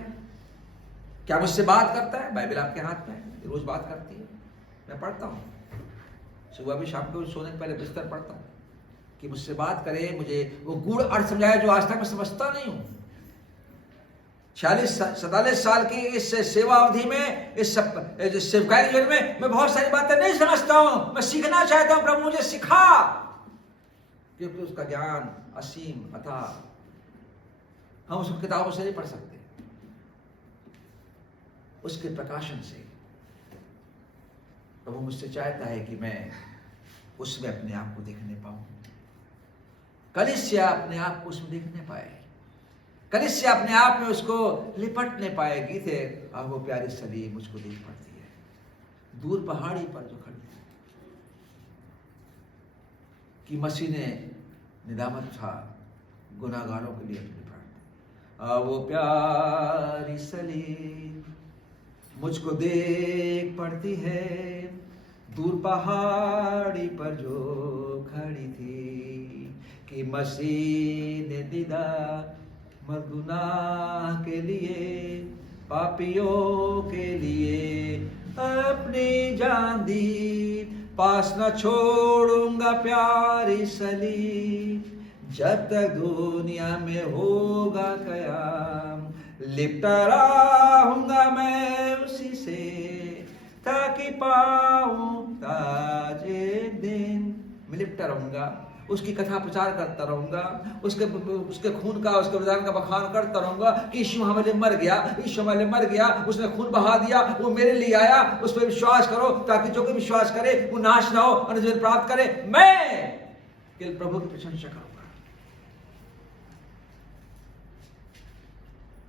क्या मुझसे बात करता है? बाइबल आपके हाथ में है, रोज बात करती है। मैं पढ़ता हूं, सुबह भी शाम को सोने से पहले बिस्तर पढ़ता हूं कि मुझसे बात करे, मुझे वो गूढ़ अर्थ समझाए जो आज तक मैं समझता नहीं हूं। 46-47 साल की इस सेवा अवधि में, इस सेवकाई जीवन में मैं बहुत सारी बातें नहीं समझता हूं। मैं सीखना चाहता हूं, प्रभु मुझे सिखा, क्योंकि उसका ज्ञान असीम अथाह, हम उसको किताबों से नहीं पढ़ सकते। उसके प्रकाशन से प्रभु मुझसे चाहता है कि मैं उसमें अपने आप को देखने पाऊं। कलीसिया अपने आप को उसमें देखने पाए, कलीसिया अपने आप में उसको लिपटने पाए। गीत है, वो प्यारी सलीम मुझको देख पड़ती है, दूर पहाड़ी पर जो खड़ी है, कि मसीह ने निदामत था गुनाहगारों के लिए अपने प्राण। वो प्यारी सलीम मुझको देख पड़ती है, दूर पहाड़ी पर जो खड़ी थी, कि मसीह ने दीदा गुनाह के लिए, पापियों के लिए अपनी जान दी। पास न छोड़ूंगा प्यारी सलीम, जब तक दुनिया में होगा कयाम। लिपटा रहूंगा मैं उसी से, ताकि पाऊं ताजे दिन। मैं लिपटा रहूंगा, उसकी कथा प्रचार करता रहूंगा, उसके खून का, उसके बलिदान का बखान करता रहूंगा कि यीशु हमारे लिए मर गया, यीशु हमारे लिए मर गया, उसने खून बहा दिया, वो मेरे लिए आया। उस पर विश्वास करो, ताकि जो कोई विश्वास करे वो नाश ना हो और जीवन प्राप्त करे। मैं केवल प्रभु की प्रशंसा करूंगा।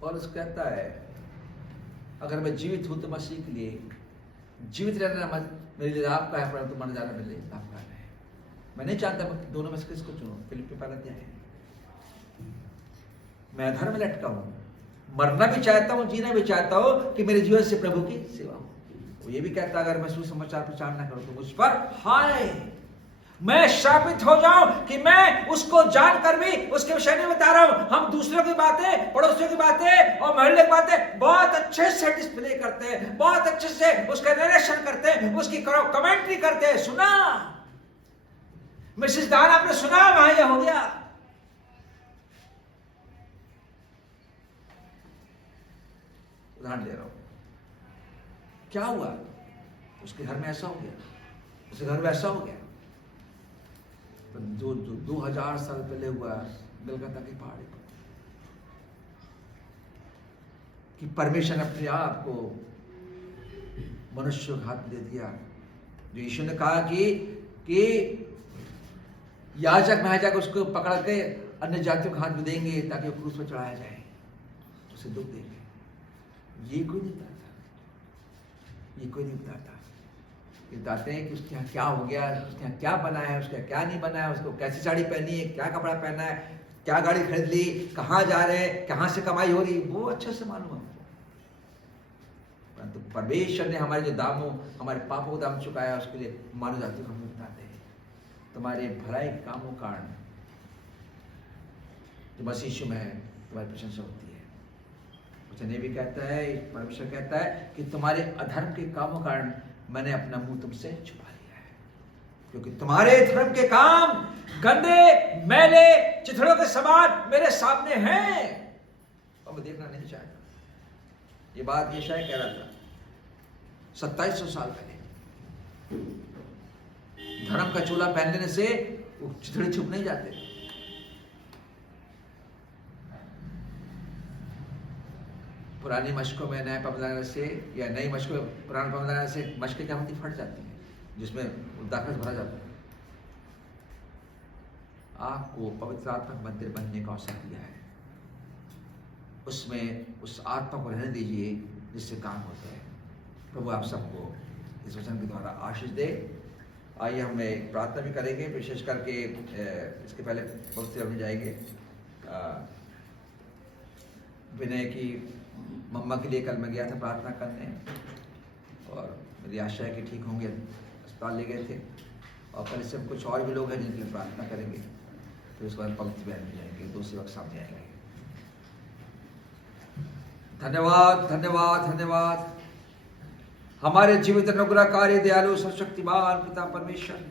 और उस कहता है अगर मैं जीवित हूं तो मसीह के लिए, जीवित रहना मेरे लिए लाभ का है, परंतु मर जाना मेरे लिए लाभ का है। मैं नहीं चाहता मैं दोनों में से किसको चुनूं। फिलिप्पी 4 है, मैं अधर्म में लटका हूं, मरना भी चाहता हूं, जीना भी चाहता हूं कि मेरे जीवन से प्रभु की सेवा हो। वो ये भी कहता अगर मैं सुसमाचार प्रचार ना करूं तो मुझ पर हाय, मैं शापित हो जाऊं कि मैं उसको जानकर भी उसके विषय में बता रहा हूं। हम दूसरों की बातें, पड़ोसियों की बातें और मोहल्ले की बातें बहुत अच्छे से डिस्प्ले करते हैं, बहुत अच्छे से उसका नरेशन करते हैं, उसकी कमेंट्री करते हैं। सुना मिसेस दान, आपने सुना वहां यह हो गया। उदाहरण दे रहा हूं, क्या हुआ उसके घर में ऐसा हो गया, उसके घर में ऐसा हो गया। जो 2000 साल पहले हुआ गलगता की पहाड़ी पर, कि परमेश्वर ने अपने आप को मनुष्य के हाथ दे दिया। जो यीशु ने कहा कि याजक महायाजक उसको पकड़ के अन्य जातियों के हाथ में देंगे ताकि वो क्रूस पर चढ़ाया जाए, उसे दुख देंगे। ये कोई नहीं बताता, ये कोई नहीं बताता। ये बताते हैं कि उसके यहाँ क्या हो गया, उसके यहाँ क्या बना है, उसके यहाँ क्या नहीं बना है, उसको कैसी साड़ी पहनी है, क्या कपड़ा पहना है, क्या गाड़ी खरीद ली, कहाँ जा रहे हैं, कहाँ से कमाई हो रही, वो अच्छे से मालूम है। परंतु परमेश्वर ने हमारे जो दामों, हमारे पापों को दाम चुकाया, उसके लिए मानव जाति को हम बताते हैं तुम्हारे भलाई कामों कारण जो मसीह यीशु में है तुम्हारी प्रशंसा होती है। वचन ये भी कहता है, परमेश्वर कहता है कि तुम्हारे अधर्म के कामों कारण मैंने अपना मुंह तुमसे छुपा लिया है, क्योंकि तुम्हारे धर्म के काम गंदे मैले चिथड़ों के समान मेरे सामने हैं और मैं देखना नहीं चाहता। ये बात यशायाह कह रहा था 2700 साल पहले। धर्म का चोला पहन लेने से वो चिथड़े छुप नहीं जाते। पुरानी मशकों में नए पंप लगाने से या नई मशकों में पुराने पंप लगाने से मशकें क्या होती, फट जाती हैं, जिसमें दाखरस भरा जाता है। आपको पवित्र आत्मा मंदिर बनने का अवसर दिया है, उसमें उस आत्मा को रहने दीजिए जिससे काम होते हैं। प्रभु आप सबको इस वचन के द्वारा आशीष दे। आइए हम एक प्रार्थना भी करेंगे, विशेष करके इसके पहले पवित्र में जाएंगे। विनय की मम्मा के लिए कल मैं गया था प्रार्थना करने और मेरी आशा है कि ठीक होंगे, अस्पताल ले गए थे। और कल से कुछ और भी लोग हैं जिनके लिए प्रार्थना करेंगे, फिर उसके बाद पवित्र बयान में जाएंगे, 2 सेवक सामने आएंगे। धन्यवाद धन्यवाद धन्यवाद हमारे जीवित अनुग्रहकारी दयालु सर्वशक्तिमान पिता परमेश्वर,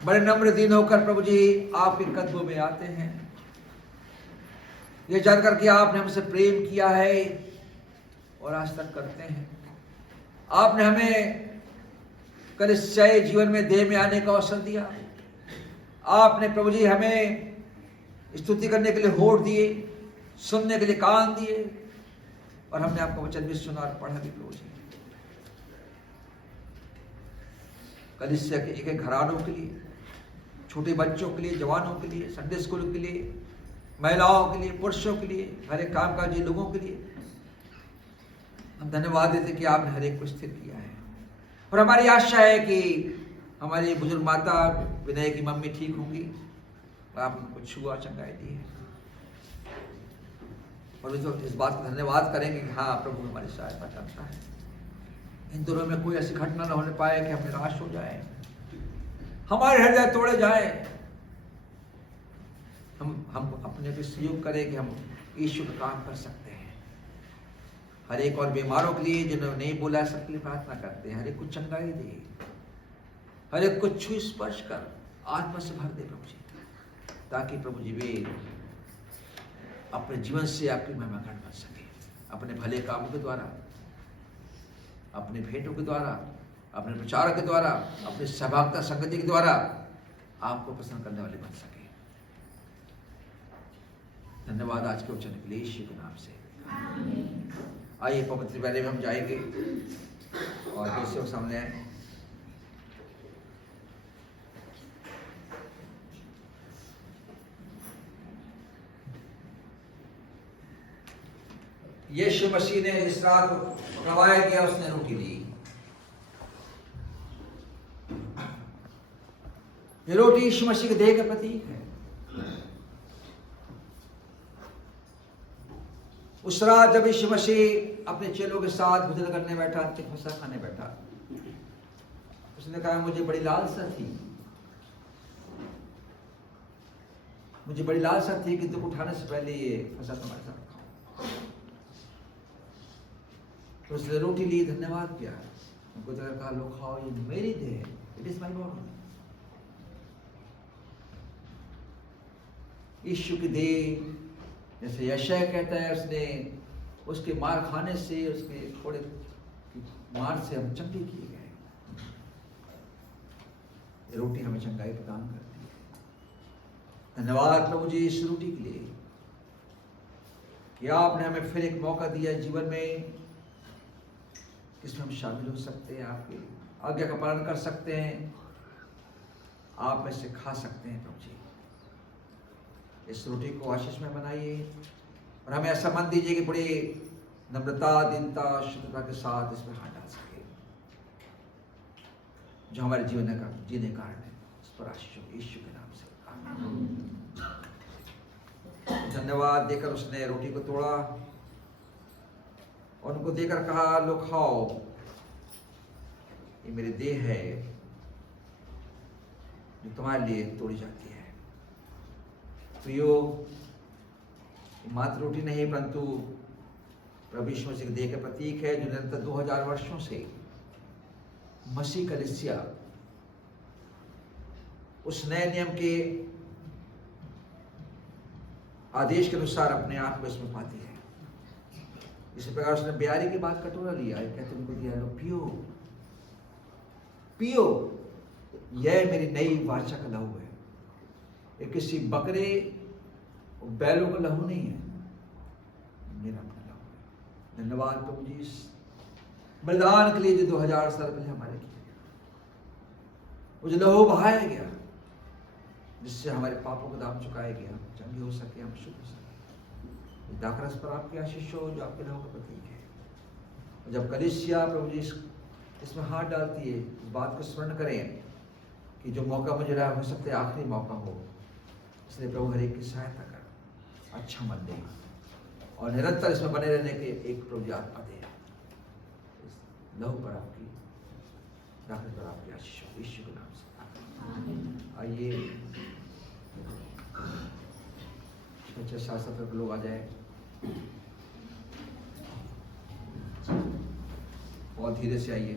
बड़े नम्र दीन होकर प्रभु जी आपके कदमों में आते हैं, ये जानकर कि आपने हमसे प्रेम किया है और आज तक करते हैं। आपने हमें कलिसियाई जीवन में देह में आने का अवसर दिया। आपने प्रभु जी हमें स्तुति करने के लिए होठ दिए, सुनने के लिए कान दिए, और हमने आपका वचन भी सुना और पढ़ा भी प्रभु जी। कलिसिया के एक एक घरानों के लिए, छोटे बच्चों के लिए, जवानों के लिए, संडे स्कूल के लिए, महिलाओं के लिए, पुरुषों के लिए, हर एक कामकाजी लोगों के लिए हम धन्यवाद देते कि आपने हर एक को स्थिर किया है। और हमारी आशा है कि हमारी बुजुर्ग माता विनय की मम्मी ठीक होंगी और आप उनको छुआ चंगाई दी है। और इस बात का धन्यवाद करेंगे कि हाँ प्रभु हमारी सहायता करता है। इन दोनों में कोई ऐसी घटना न होने पाए कि हम निराश हो जाए, हमारे हृदय तोड़े जाए। हम अपने पे सहयोग करें कि हम यीशु का काम कर सकते हैं। हर एक और बीमारों के लिए जिन्होंने नहीं बोला, सबके लिए प्रार्थना करते हैं। हर एक को चंगाई दे, हर एक को छू स्पर्श कर आत्मा से भर दे प्रभु जी, ताकि प्रभु जी वे अपने जीवन से आपकी महिमा बन सके, अपने भले कामों के द्वारा, अपने भेंटों के द्वारा, अपने प्रचार के द्वारा, अपनी सहभागिता संगति के द्वारा आपको पसंद करने वाले बन सके। धन्यवाद आज के वचन के लिए यीशु के नाम से। आइए पवित्र बैले में हम जाएंगे और दूसरे के सामने आए। यीशु मसीह ने इस रात गवाया किया, उसने रोटी ली। ये रोटी यीशु मसीह के देह का प्रतीक है। उस रात जब यीशु मसीह अपने चेलों के साथ भोजन करने बैठा, फसह खाने बैठा, उसने कहा मुझे बड़ी लालसा थी, मुझे बड़ी लालसा थी कि दुख उठाने से पहले ये फसह तुम्हारे साथ खाऊं। तो उसने रोटी ली, धन्यवाद किया, उनको देकर कहा लो खाओ, ये मेरी देह है, इट इज माय बॉडी। यीशु की देह, जैसे यशायाह कहता है, उसने उसके मार खाने से, उसके थोड़े मार से हम चंगे किए गए। ये रोटी हमें चंगाई प्रदान करती है। धन्यवाद प्रभु जी इस रोटी के लिए कि आपने हमें फिर एक मौका दिया जीवन में, इसमें हम शामिल हो सकते हैं, आपकी आज्ञा का पालन कर सकते हैं, आप में से खा सकते हैं। प्रभु जी इस रोटी को आशीष में बनाइए और हमें ऐसा मन दीजिए कि बड़ी नम्रता, दीनता, शुद्धता के साथ इसमें हाथ डाल सके, जो हमारे जीवन का जीने कारण है। इस पर आशीष हो यीशु के नाम से, आमीन। धन्यवाद देकर उसने रोटी को तोड़ा और उनको देकर कहा लो खाओ, ये मेरी देह है जो तुम्हारे लिए तोड़ी जाती है। प्रियो, मात्र रोटी नहीं परंतु प्रभु यीशु मसीह के देह का प्रतीक है, जो निरंतर 2000 वर्षों से मसीह कलीसिया उस नए नियम के आदेश के अनुसार अपने आप को इसमें पाती है। इसी प्रकार उसने ब्यारी के बाद कटोरा लिया, कहते उनको दिया लो पियो, पियो, यह मेरी नई वाचा का लहू है। ये किसी बकरे और बैलों का लहू नहीं है, मेरा अपना लहू है। धन्यवाद प्रभु जी इस बलिदान के लिए जो 2000 साल पहले हमारे किया गया, वो जो लहू बहाया गया, जिससे हमारे पापों का दाम चुकाया गया, हम चंगे हो सके, हम शुद्ध हो सके। दाखरस पर आपकी आशीष हो जो आपके लहू का प्रतीक है। और जब कलीसिया प्रभु जी इसमें हाथ डालती है, इस बात को स्मरण करें कि जो मौका मुझे रहा हो सकता है आखिरी मौका हो, इसलिए प्रभु हर एक की सहायता कर, अच्छा मन दे और निरंतर इसमें बने रहने के एक प्रभु आत्मा दे। लहू पर आपकी, दाखरस पर आपकी आशीष हो यीशु के नाम से। आइए अच्छे शासक पर लोग आ जाए बहुत धीरे से आइए।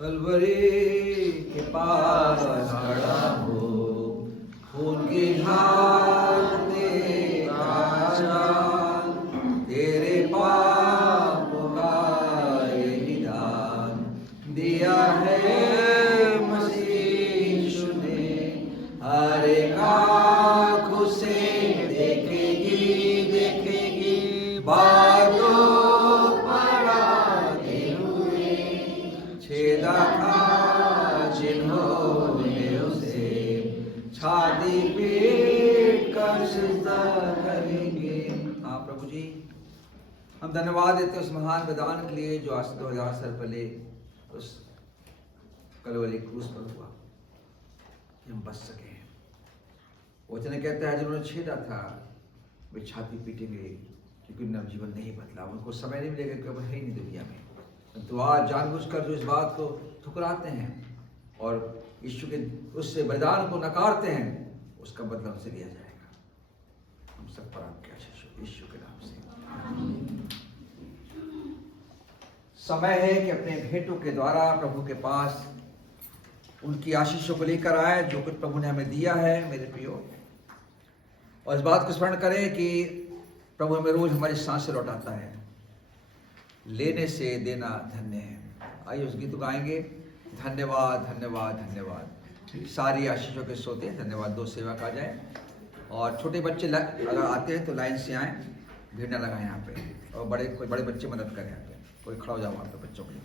कलवरी के पास खड़ा हो, खून की ढाल देखा जान, तेरे पाप का यही दान दिया है मसीह ने, हर एक आँख उसे देखेगी देखेगी, बातों छेदा था जिन्होंने उसे, छाती पीट कर सिजदा करेंगे। हाँ प्रभु जी, हम धन्यवाद देते उस महान बलिदान के लिए जो आज 2000 साल पहले उस कलवरी क्रूस पर हुआ कि हम बच सके। वचन कहता है जिन्होंने छेदा था वे छाती पीटेंगे क्योंकि उनका जीवन नहीं बदला, उनको समय नहीं मिलेगा क्योंकि अब है ही नहीं दुनिया में। तो आज जानबूझकर जो इस बात को ठुकराते हैं और यीशु के उससे बलिदान को नकारते हैं, उसका बदला उनसे लिया जाएगा। हम सब पर आपके आशीष हो यीशु के नाम से। समय है कि अपने भेंटों के द्वारा प्रभु के पास उनकी आशीषों को लेकर आए जो कुछ प्रभु ने हमें दिया है मेरे प्रियो, और इस बात को स्मरण करें कि प्रभु हमें रोज हमारी सांसें लौटाता है। लेने से देना धन्य है। आइए उस गीत को गाएंगे, धन्यवाद धन्यवाद धन्यवाद। सारी आशीषों के सोते धन्यवाद। दो सेवक आ जाए और छोटे बच्चे अगर आते हैं तो लाइन से आए, भीड़ न लगाएं यहाँ पे, और कोई बड़े बच्चे मदद करें यहाँ पे, कोई खड़ा हो जाओ वहाँ पे बच्चों के लिए।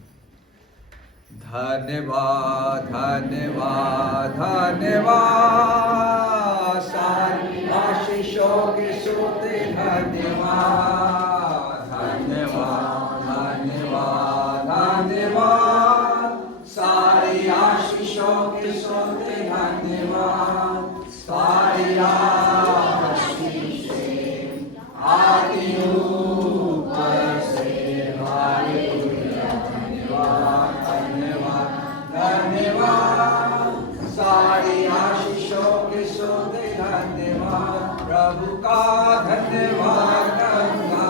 धन्यवाद धन्यवाद धन्यवाद, सारी आशीषों के सोते धन्यवाद धन्यवाद धन्यवाद धन्यवाद, सारी आशीषों के सोते धन्यवाद, सारी आशीषें आती ऊपर से, हालेलुया धन्यवाद धन्यवाद धन्यवाद, सारी आशीषों के सोते धन्यवाद, प्रभु का धन्यवाद करना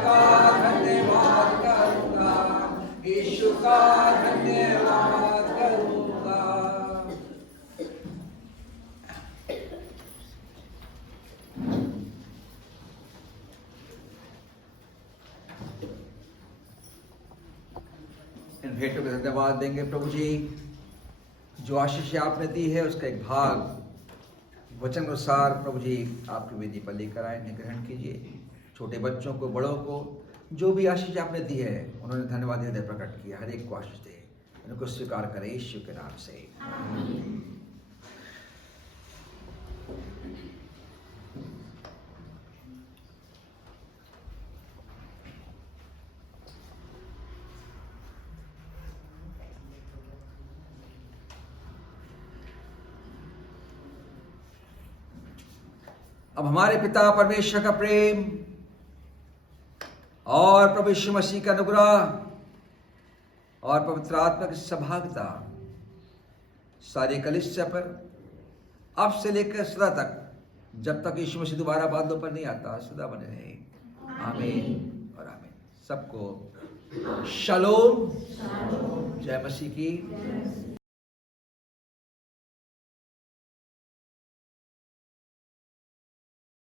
का धन्यवाद करूंगा, यीशु का धन्यवाद करूंगा। इन भेंटों का धन्यवाद देंगे प्रभु जी। जो आशीष आपने दी है उसका एक भाग वचन अनुसार प्रभु जी आपकी वेदी पर लेकर आए, इन्हें ग्रहण कीजिए। छोटे बच्चों को, बड़ों को, जो भी आशीष आपने दी है उन्होंने धन्यवाद हृदय प्रकट किया, हर एक को आशीष दे, इनको स्वीकार करें यीशु के नाम से। अब हमारे पिता परमेश्वर का प्रेम और प्रभु यीशु मसीह का अनुग्रह और पवित्र आत्मा की सहभागिता सारे कलीसिया पर अब से लेकर सदा तक, जब तक यीशु मसीह दोबारा बादलों पर नहीं आता, सदा बने रहे। आमीन और आमीन। सबको शालोम, जय मसीह की।